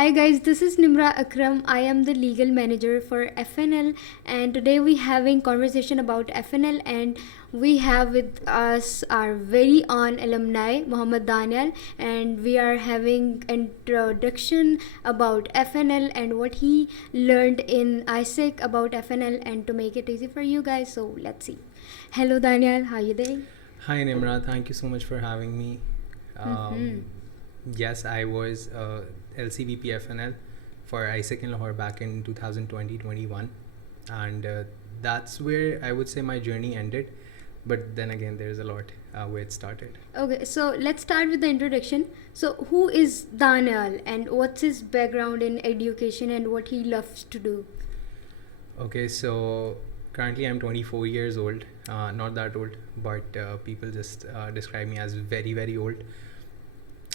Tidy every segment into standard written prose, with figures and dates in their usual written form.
Hi guys, this is Nimra Akram. I am the legal manager for FnL, and today we having conversation about FnL, and we have with us our very own alumni Muhammad Daniyal, and we are having introduction about FnL and what he learned in AIESEC about FnL, and to make it easy for you guys, so let's see. Hello Daniyal, how are you doing? Hi Nimra, thank you so much for having me. Yes, I was LC VP FnL for AIESEC in Lahore back in 2020-21, and that's where I would say my journey ended. But then again, there's a lot where it started. Okay, so let's start with the introduction. So, who is Daniyal and what's his background in education and what he loves to do? Okay, so currently I'm 24 years old, not that old, but people just describe me as very, very old.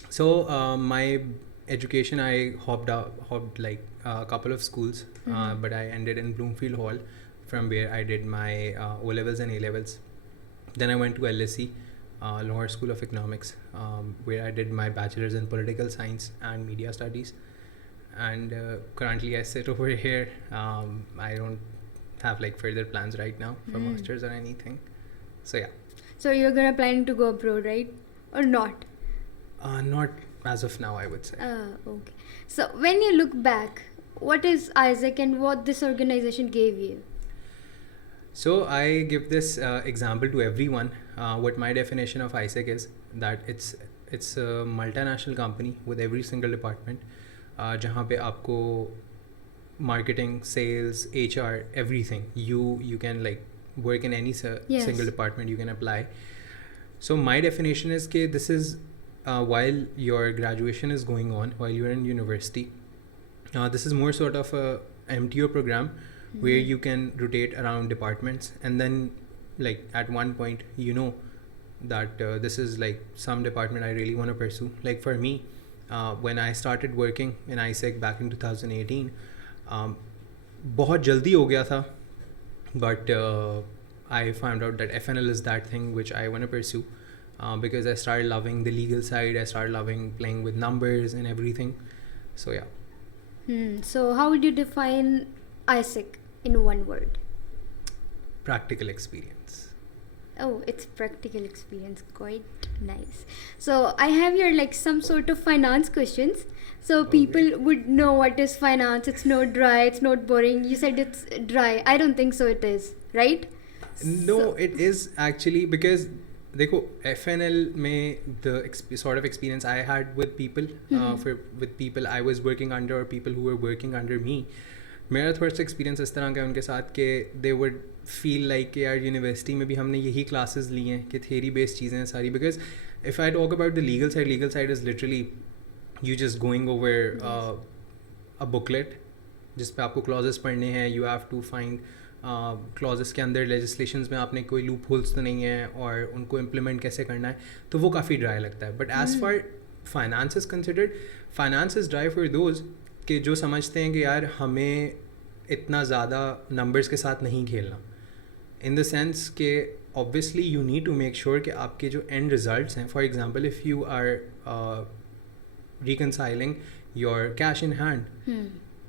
So my education, I hopped like a couple of schools, but I ended in Bloomfield Hall, from where I did my O levels and A levels. Then I went to LSE, Lahore School of Economics, where I did my bachelor's in political science and media studies. And currently I sit over here. I don't have like further plans right now for masters or anything. So yeah. So you're gonna planning to go abroad, right? Or not? Not as of now, I would say. Okay. So when you look back, what is AIESEC and what this organization gave you? So I give this example to everyone. What my definition of AIESEC is that it's a multinational company with every single department, जहाँ पे आपको marketing, sales, HR, everything. You can like work in any single department. You can apply. So my definition is that this is while your graduation is going on, while you're in university, this is more sort of a MTO program where you can rotate around departments, and then like at one point that this is like some department I really want to pursue. Like for me, when I started working in AIESEC back in 2018, बहुत जल्दी हो गया था, but I found out that FnL is that thing which I want to pursue, because I started loving the legal side. I started loving playing with numbers and everything. So yeah. So how would you define AIESEC in one word? Practical experience. Oh, it's practical experience. Quite nice. So I have here like some sort of finance questions. So people would know what is finance. It's not dry. It's not boring. You said it's dry. I don't think so. It is, right? No, it is actually, because देखो FnL में the sort of experience I had with people, with people I was working under or people who were working under me, मेरा थोड़ा सा experience इस तरह का है उनके साथ कि दे वुड फील लाइक कि यार यूनिवर्सिटी में भी हमने यही क्लासेस ली हैं कि थेरी बेस्ड चीज़ें हैं सारी. Because if I talk about the legal side is literally you just going over a booklet जिस पे आपको क्लॉजेस पढ़ने हैं. You have to find clauses के अंदर लेजिस्लेशंस में आपने कोई लूप होल्स तो नहीं है और उनको इम्प्लीमेंट कैसे करना है, तो वो काफ़ी ड्राई लगता है. But as far finance is considered, finance is dry for those कि जो समझते हैं कि यार हमें इतना ज़्यादा नंबर्स के साथ नहीं खेलना, इन द सेंस कि obviously you need to make sure कि आपके जो एंड रिजल्ट्स हैं, for example if you are reconciling your cash in hand,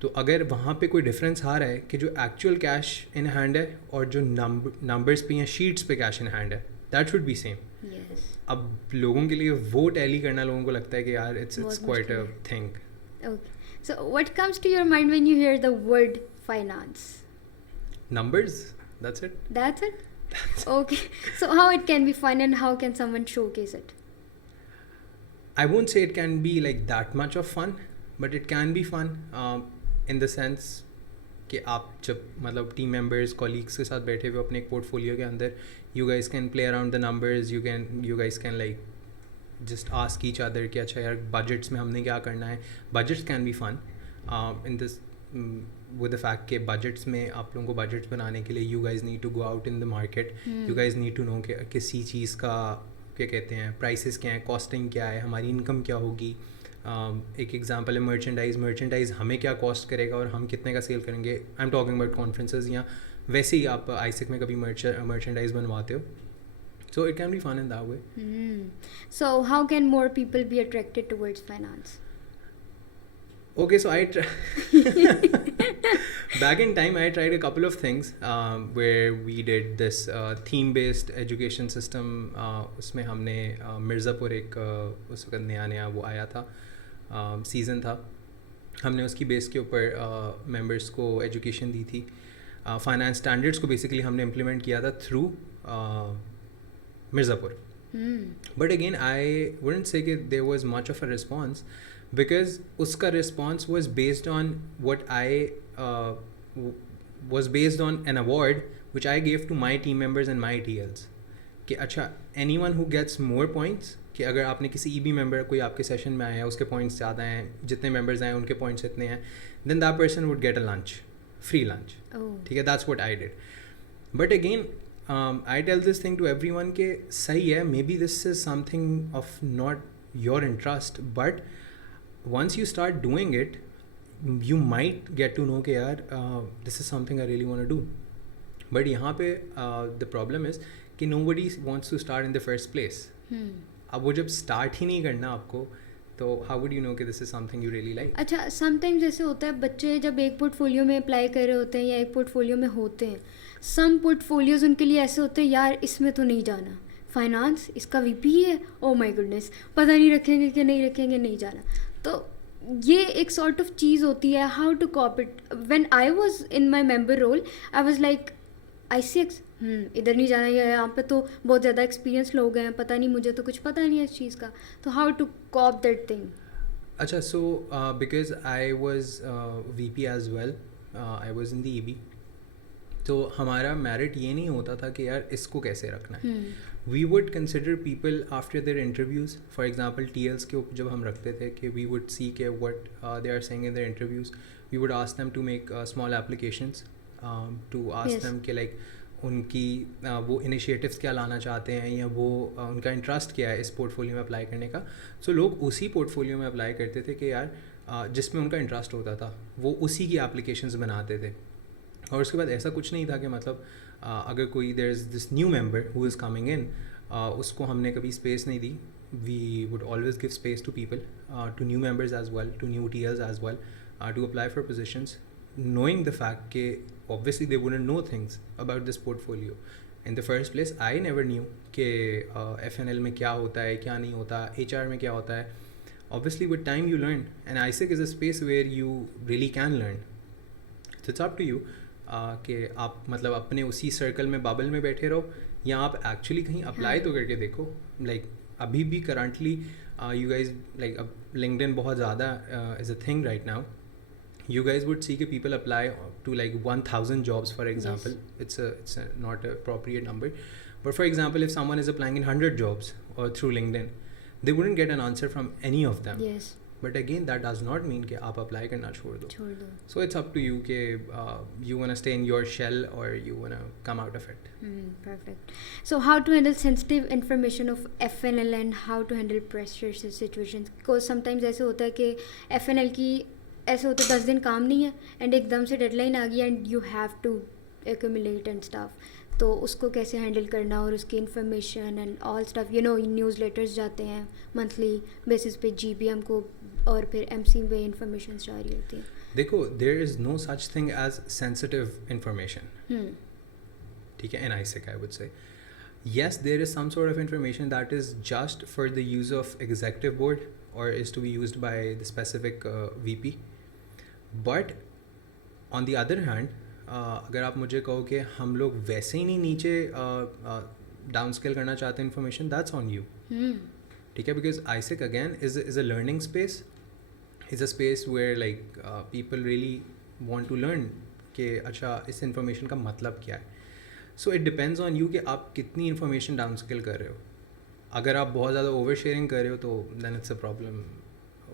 तो अगर वहाँ पे कोई डिफरेंस आ रहा है कि जो एक्चुअल कैश इन हैंड है और जो नंबर्स पे या शीट्स पे कैश इन हैंड है, दैट शुड बी सेम. अब लोगों के लिए वो टैली करना लोगों को लगता है कि यार it's quite a thing. Okay. So what comes to your mind when you hear the word finance? Numbers. That's it. That's it? Okay. So how it can be fun and how can someone showcase it? I won't say it can be like that much of fun, but it can be fun in the sense कि आप जब मतलब team members colleagues के साथ बैठे हुए अपने एक पोर्टफोलियो के अंदर, you guys can play around the numbers. You guys can like just ask each other कि अच्छा यार budgets में हमने क्या करना है. Budgets can be fun in this with the fact कि budgets में आप लोगों को budgets बनाने के लिए you guys need to go out in the market. You guys need to know कि किसी चीज़ का क्या कहते हैं prices क्या है, costing क्या है, हमारी income क्या होगी. एक एग्जांपल है मर्चेंडाइज हमें क्या कॉस्ट करेगा और हम कितने का सेल करेंगे. I am talking about conferences, या वैसे ही आप आईसेक में कभी मर्चेंडाइज बनवाते हो. So it can be fun in that way. So how can more people be attracted towards finance? Okay, so back in time, I tried a couple of things where we did this theme-based education system. उसमें हमने मिर्ज़ापुर एक उस वक्त नया नया वो आया था सीज़न था. हमने उसकी बेस के ऊपर मेंबर्स को एजुकेशन दी थी. फाइनेंस स्टैंडर्ड्स को बेसिकली हमने इम्प्लीमेंट किया था through Mirzapur. But again, I wouldn't say that there was much of a response because uska response was based on what I was based on an award which I gave to my team members and my TLs. कि अच्छा anyone who gets more points कि अगर आपने किसी EB member कोई आपके session में आया है उसके points ज़्यादा हैं जितने members आए उनके points इतने हैं then that person would get a lunch, free lunch. ठीक है, that's what I did. But again, I tell this thing to everyone कि सही है, maybe this is something of not your interest, but once you start doing it, you might get to know कि यार this is something I really want to do. But यहाँ पे the problem is कि nobody wants to start in the first place. अब वो जब start ही नहीं करना आपको तो how would you know कि this is something you really like? अच्छा, समटाइम्स ऐसे होता है बच्चे जब एक पोर्टफोलियो में अप्लाई कर रहे होते हैं या एक पोर्टफोलियो में होते हैं, सम पोर्टफोलियोज उनके लिए ऐसे होते हैं यार इसमें तो नहीं जाना, फाइनेंस इसका वीपी है, ओ माय गुडनेस, पता नहीं रखेंगे कि नहीं रखेंगे, नहीं जाना. तो ये एक सॉर्ट ऑफ चीज़ होती है, how to cope it. When I was in my member role I was like ICX, इधर नहीं जाना, यहाँ पे तो बहुत ज़्यादा एक्सपीरियंस लोग हैं, पता नहीं, मुझे तो कुछ पता नहीं है इस चीज़ का. तो how to cope that thing. अच्छा, so because I was VP as well, I was in the EB, तो हमारा मेरिट ये नहीं होता था कि यार इसको कैसे रखना है. We would consider people after their interviews. For example TLs के जब हम रखते थे कि वी वुड सी के what they are saying in their interviews, we would ask them to make small applications to ask them कि like उनकी वो इनिशिएटिव्स क्या लाना चाहते हैं या वो उनका इंटरेस्ट क्या है इस पोर्टफोलियो में अप्लाई करने का. सो लोग उसी पोर्टफोलियो में अप्लाई करते थे कि यार जिसमें उनका इंटरेस्ट होता था वो उसी की एप्लीकेशंस बनाते थे. और उसके बाद ऐसा कुछ नहीं था कि मतलब अगर कोई there is this new member who is coming in, उसको हमने कभी स्पेस नहीं दी. We would always give space to people, to new members as well, to new TLs as well, to apply for positions, knowing the fact कि obviously they wouldn't know things about this portfolio. In the first place, I never knew कि FnL में क्या होता है, क्या नहीं होता, HR में क्या होता है. Obviously with time you learn, and AIESEC is a space where you really can learn. So it's up to you कि आप मतलब अपने उसी सर्कल में बबल में बैठे रहो या आप एक्चुअली कहीं अप्लाई तो करके देखो. लाइक अभी भी currently you guys like LinkedIn बहुत ज़्यादा is a thing right now. You guys would see that people apply to like 1,000 jobs, for example. Yes. It's not a appropriate number, but for example, if someone is applying in 100 jobs or through LinkedIn, they wouldn't get an answer from any of them. Yes. But again, that does not mean कि आप apply करना छोड़ दो. So it's up to you कि you wanna stay in your shell or you wanna come out of it. Perfect. So how to handle sensitive information of FNL and how to handle pressure situations? Because sometimes ऐसे होता है कि FNL की ऐसे होते 10 दिन काम नहीं है एंड एकदम से डेडलाइन आ गई and you have to accumulate and stuff. तो उसको कैसे हैंडल करना और उसकी information and all stuff, you know, newsletters जाते हैं मंथली बेसिस पे GPM को और फिर MC पे इन्फॉर्मेशन जारी होती है. देखो, there is no such thing as sensitive information. ठीक है, in AIESEC I would say yes, there is some sort of information that is just for the use of executive board or is to be used by the specific VP. But on the other hand अगर आप मुझे कहो कि हम लोग वैसे ही नहीं नीचे डाउन स्केल करना चाहते हैं इन्फॉर्मेशन, दैट्स ऑन यू. ठीक है, because AIESEC again is a learning space, is a space where like people really want to learn कि अच्छा इस इन्फॉर्मेशन का मतलब क्या है. So it depends on you कि आप कितनी इन्फॉर्मेशन डाउन स्केल कर रहे हो. अगर आप बहुत ज़्यादा ओवर शेयरिंग कर रहे हो तो देन इट्स अ प्रॉब्लम.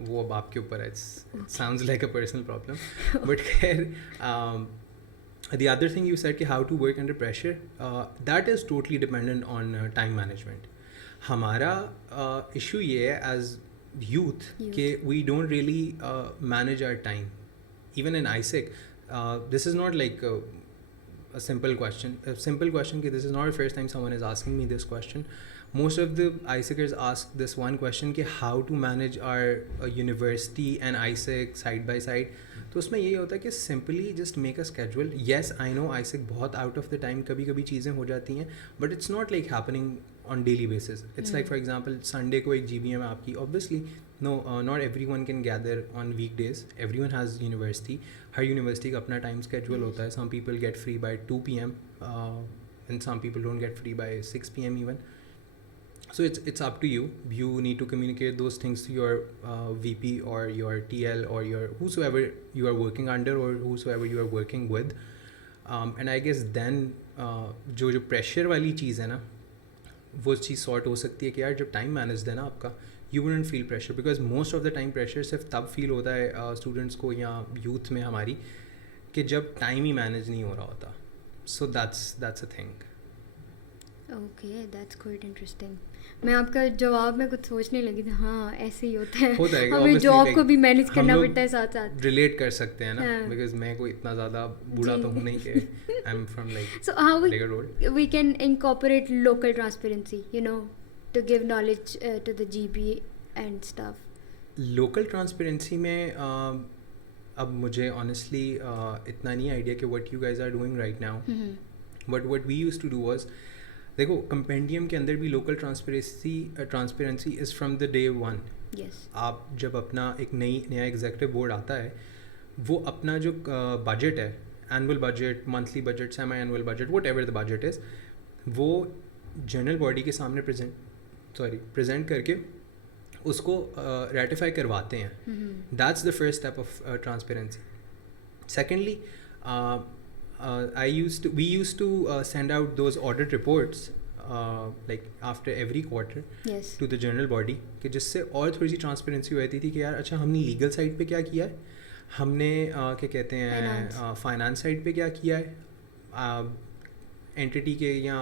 वो अब आपके ऊपर है. It sounds like a personal problem. But खैर, the other thing you said कि how to work under pressure, that is totally dependent on time management. हमारा issue ये है as youth कि we don't really manage our time. Even in AIESEC, this is not like a simple question. A simple question. This is not the first time someone is asking me this question. Most of the ISECers ask this one question कि how to manage our university and ISEC side by side. तो उसमें यही होता है कि simply just make a schedule. Yes, I know ISEC बहुत out of the time कभी कभी चीज़ें हो जाती हैं, but it's not like happening on daily basis. It's like for example Sunday को एक GBM आपकी, obviously no, not everyone can gather on weekdays. Everyone has university. Her university का अपना time schedule होता है. Some people get free by 2 p.m. And some people don't get free by 6 p.m. even. So it's up to you. You need to communicate those things to your VP or your TL or your whosoever you are working under or whosoever you are working with. And I guess then जो pressure वाली चीज़ है ना, वो चीज़ sort हो सकती है कि यार जब time managed है ना आपका, you wouldn't feel pressure, because most of the time pressure सिर्फ तब feel होता है students को या youth में हमारी, कि जब time ही manage नहीं हो रहा होता. So that's a thing. Okay, that's quite interesting. मैं आपका जवाब में कुछ सोचने लगी थी. हाँ, ऐसे ही होता है. हमें जॉब को भी मैनेज करना पड़ता है साथ साथ. रिलेट कर सकते हैं ना, बिकॉज मैं कोई इतना ज़्यादा बूढ़ा तो हूँ नहीं कि I am from like. So how we can incorporate local transparency, you know, to give knowledge to the GB and stuff. Local transparency में अब मुझे ऑनेस्टली इतना नहीं आइडिया कि what you guys are doing right now, but what we used to do was, देखो compendium के अंदर भी local transparency is from the day one. आप जब अपना एक नया एग्जीक्यूटिव बोर्ड आता है, वो अपना जो बजट है, annual budget, monthly budget, semi annual budget, what ever the budget is, वो जनरल बॉडी के सामने प्रेजेंट करके उसको रेटिफाई करवाते हैं. That's the first step of transparency. Secondly, we used to send out those audit reports like after every quarter to the general body, कि जिससे और थोड़ी सी ट्रांसपेरेंसी रहती थी कि यार अच्छा हमने लीगल साइड पे क्या किया है, हमने क्या कहते हैं फाइनेंस साइड पे क्या किया है, एंटिटी के या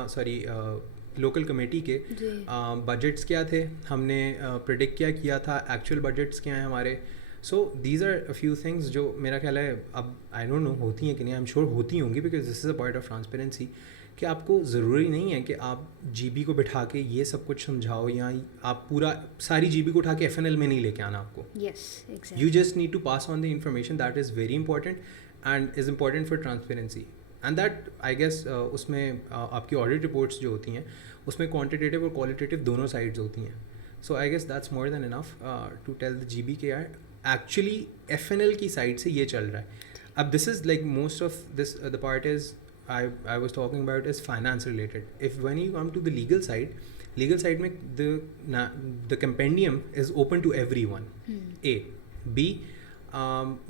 लोकल कमेटी के बजट्स क्या थे, हमने प्रिडिक्ट क्या किया था, एक्चुअल बजट्स क्या हैं हमारे. So these are a few things जो मेरा ख्याल है, अब आई डोंट नो होती हैं कि नहीं, आई एम श्योर होती होंगी, because this is a part of transparency, कि आपको ज़रूरी नहीं है कि आप जीबी को बिठा के ये सब कुछ समझाओ, या आप पूरा सारी जीबी को उठा के FnL में नहीं लेके आना आपको. You just need to pass on the information that is very important and is important for transparency. And that I guess उसमें आपकी ऑडिट रिपोर्ट्स जो होती हैं उसमें क्वान्टिटेटिव और क्वालिटेटिव दोनों साइड्स होती हैं. So I guess that's more than enough to tell the GB के यार एक्चुअली FnL की साइड से ये चल रहा है. अब this is like most of this the part is I was talking about is finance related. If when you come to the legal side में the compendium is open to everyone. A. B.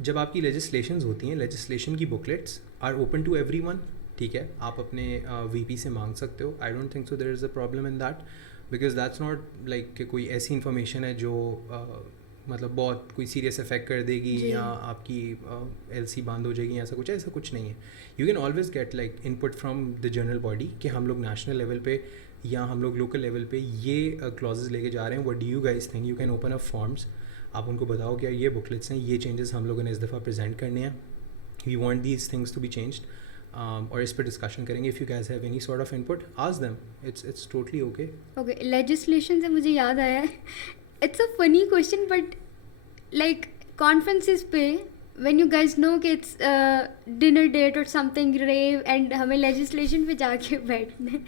जब आपकी legislations होती हैं, legislation की booklets are open to everyone. ठीक है, आप अपने VP से मांग सकते हो. I don't think so there is a problem in that, because that's not like कि कोई ऐसी information है जो मतलब बहुत कोई सीरियस इफेक्ट कर देगी या आपकी LC बंद हो जाएगी, ऐसा कुछ नहीं है. You can always get like input from the general body कि हम लोग नेशनल लेवल पे या हम लोग लोकल लेवल पे ये क्लॉजेज लेके जा रहे हैं. What do you guys think? You can open up forms, आप उनको बताओ कि यार ये बुकलेट्स हैं, ये चेंजेस हम लोगों ने इस दफ़ा प्रेजेंट करने हैं, we want these things to be changed, और इस पर डिस्कशन करेंगे. If you guys have any sort of input, ask them. It's totally okay. Legislation से मुझे याद आया, it's a funny question, but like conferences पे when you guys know कि it's dinner date or something rave and हमें legislation पे जाके बैठने,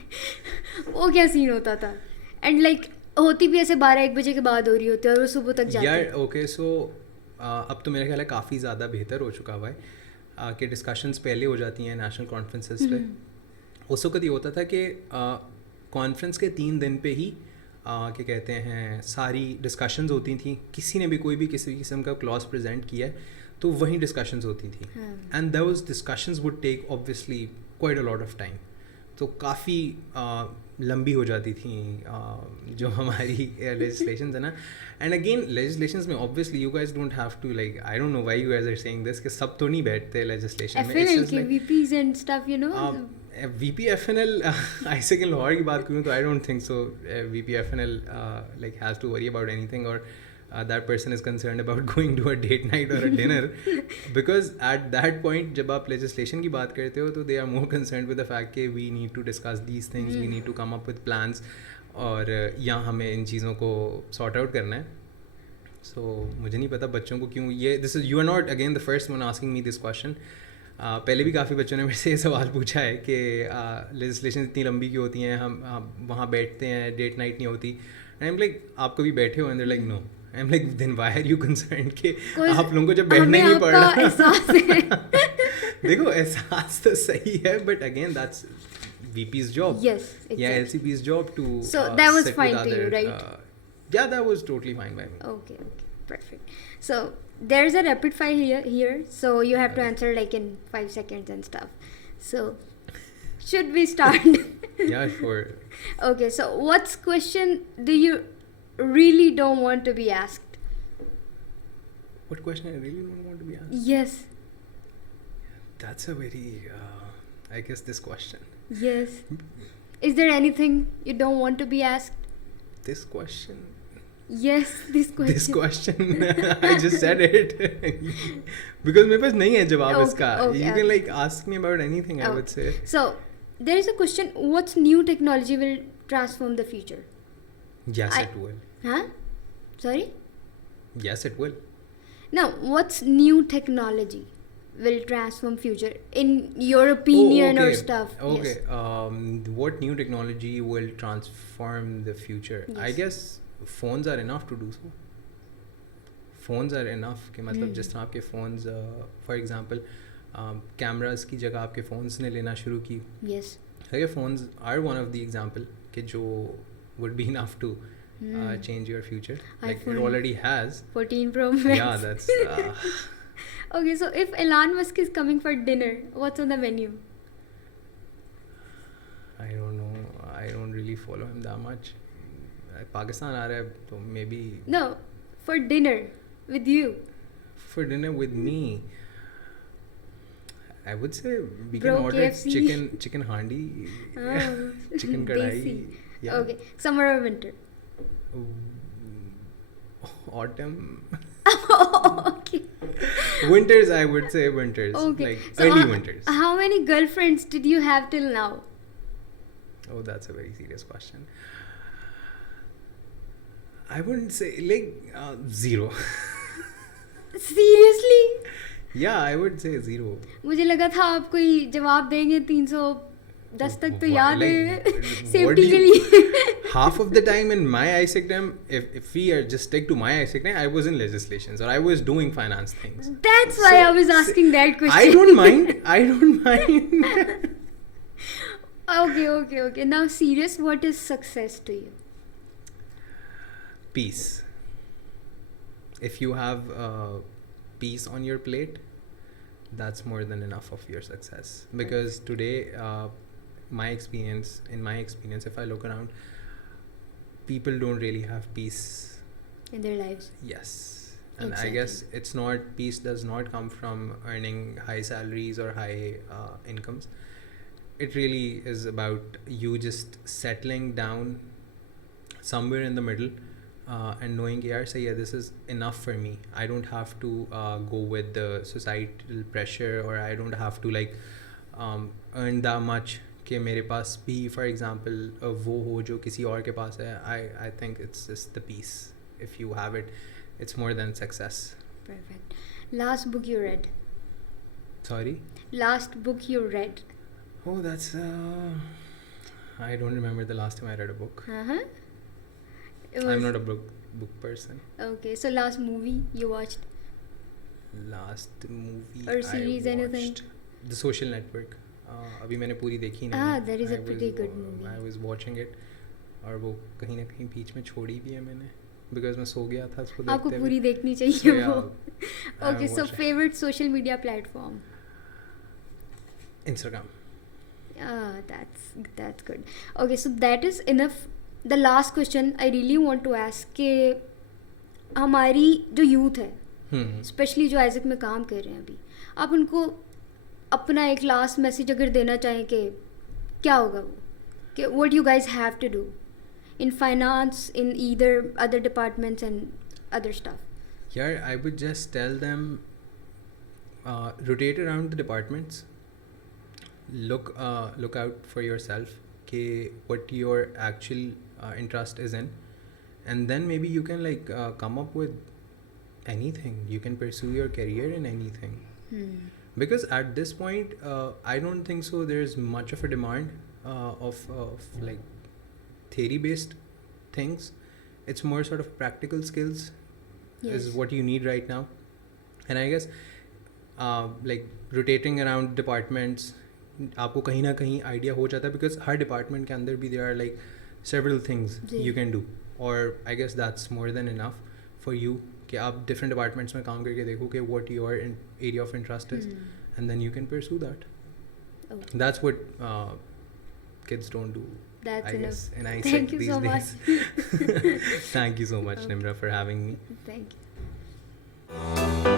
वो क्या सीन होता था. and like होती भी ऐसे 12-1 बजे के बाद हो रही होती है और वो सुबह तक जाती है. यार ओके, सो अब तो मेरा ख्याल है काफ़ी ज़्यादा बेहतर हो चुका हुआ है कि डिस्कशंस पहले हो जाती हैं नेशनल कॉन्फ्रेंसेस पे. उस वक्त ये होता था कि कॉन्फ्रेंस के 3 दिन पे ही क्या कहते हैं सारी डिस्कशंस होती थी. किसी ने भी कोई भी किसी किस्म का क्लॉज प्रेजेंट किया है तो वहीं डिस्कशंस होती थी. And those discussions would take obviously quite a lot of time. तो काफ़ी लंबी हो जाती थी जो हमारी लेजिस्लेशंस है ना. एंड अगेन लेजिस्लेशंस में obviously you guys don't have to like, I don't know why you guys are saying this, कि सब तो नहीं बैठते लेजिस्लेशन में. FnL के VPs and stuff, you no. VP FnL ISEC in Lahore की बात करूँ तो I don't think so VP FnL like has to worry about anything, or that person is concerned about going to a date night or a dinner, because at that point जब आप legislation की बात करते हो तो they are more concerned with the fact कि we need to discuss these things, we need to come up with plans, और यहाँ हमें इन चीज़ों को sort out करना है. So मुझे नहीं पता बच्चों को क्यों ये this is you are not again the first one asking me this question. पहले भी काफ़ी बच्चों ने मेरे से ये सवाल पूछा है कि लेजिस्लेशन इतनी लंबी क्यों होती हैं, हम वहाँ बैठते हैं, डेट नाइट नहीं होती. एंड आई एम लाइक आप कभी बैठे हो? And they are like no. I am like then why are you concerned कि आप लोगों को जब बैठना ही नहीं पड़ रहा. देखो एहसास तो सही है, but again that's VP's job. Yes, exactly. Yeah, LCP's job to So that was sit fine with to you, other, right? Yeah, that was totally fine by me. Okay, perfect. So there's a rapid fire here, so you have to answer like in 5 seconds and stuff. So should we start? Yeah, sure. Okay, so what's question do you really don't want to be asked? What question I really don't want to be asked? Yes. That's a very, I guess this question. Yes. Is there anything you don't want to be asked? This question. Yes, this question. This question. I just said it. Because मेरे पास नहीं है जवाब इसका. You can like ask me about anything, I would say. So, there is a question, what's new technology will transform the future? Yes, it will. Huh? Sorry? Yes, it will. No, what's new technology will transform future in your opinion or stuff? Okay. Yes. What new technology will transform the future? Yes. I guess phones are enough to do so. Phones are enough कि मतलब जिस तरह आपके phones, for example, cameras की जगह आपके phones ने लेना शुरू की. Yes. So phones are one of the example कि जो would be enough to change your future. Like it already has. 14 Pro Max. Yeah, that's. Okay, so if Elon Musk is coming for dinner, what's on the menu? I don't know. I don't really follow him that much. Pakistan aa raha hai, so maybe. No, for dinner with you. For dinner with me, I would say we Bro, can order KFC. chicken handi, chicken Desi. kadai. Yeah. Okay, summer or winter? Autumn. Okay. Winters, I would say winters. Okay. Like So, early winters. How many girlfriends did you have till now? Oh, that's a very serious question. I wouldn't say like 0. Seriously? Yeah, I would say 0. मुझे लगा था आप कोई जवाब देंगे 310 तक तो याद है सेफ्टी के you- लिए. Half of the time in my AIESEC time, if we are just stick to my AIESEC time, I was in legislations or I was doing finance things. That's why I was asking that question. I don't mind. I don't mind. Okay. Now serious, what is success to you? Peace. If you have peace on your plate, that's more than enough of your success. Because today, in my experience, if I look around, people don't really have peace In their lives. Yes. And Exactly. I guess it's not, peace does not come from earning high salaries or high incomes. It really is about you just settling down somewhere in the middle and knowing, yeah, say, yeah, this is enough for me. I don't have to go with the societal pressure, or I don't have to like earn that much कि मेरे पास भी for example वो हो जो किसी और के पास है. I think it's just the peace. If you have it, it's more than success. Perfect. Last book you read? Sorry? Last book you read? Oh, that's I don't remember the last time I read a book. I'm not a book person. Okay, so last movie you watched? Last movie Or series, I anything? watched The Social Network. अभी मैंने पूरी देखी नहीं. That is a pretty good movie. I was watching it और वो कहीं ना कहीं बीच में छोड़ी भी है मैंने because मैं सो गया था उसको देखते आपको हुए. पूरी देखनी चाहिए So, वो. yeah, I Okay, so watched it. favorite social media platform? Instagram. That's good. Okay, so that is enough. The last question I really want to ask कि हमारी जो यूथ है, स्पेशली जो आइजक में काम कर रहे हैं अभी, आप उनको अपना एक लास्ट मैसेज अगर देना चाहें कि क्या होगा वो, कि what you guys have to do in finance, in either other departments and other stuff? Yeah, I would just tell them rotate around the departments. Look out for yourself, what your actual interest is in, and then maybe you can come up with anything. You can pursue your career in anything. Because at this point, I don't think so there's much of a demand of like theory based things. It's more sort of practical skills is what you need right now. And I guess like rotating around departments, आपको कहीं ना कहीं idea हो जाता है, because her department के अंदर भी there are like several things you can do, और I guess that's more than enough for you कि आप डिफरेंट डिपार्टमेंट्स में काम करके देखो कि what your area of interest is, and then you can pursue that. That's what kids don't do. That's I guess in AIESEC Thank you these so days. much. Thank you so much, Nimra, for having me. Thank you.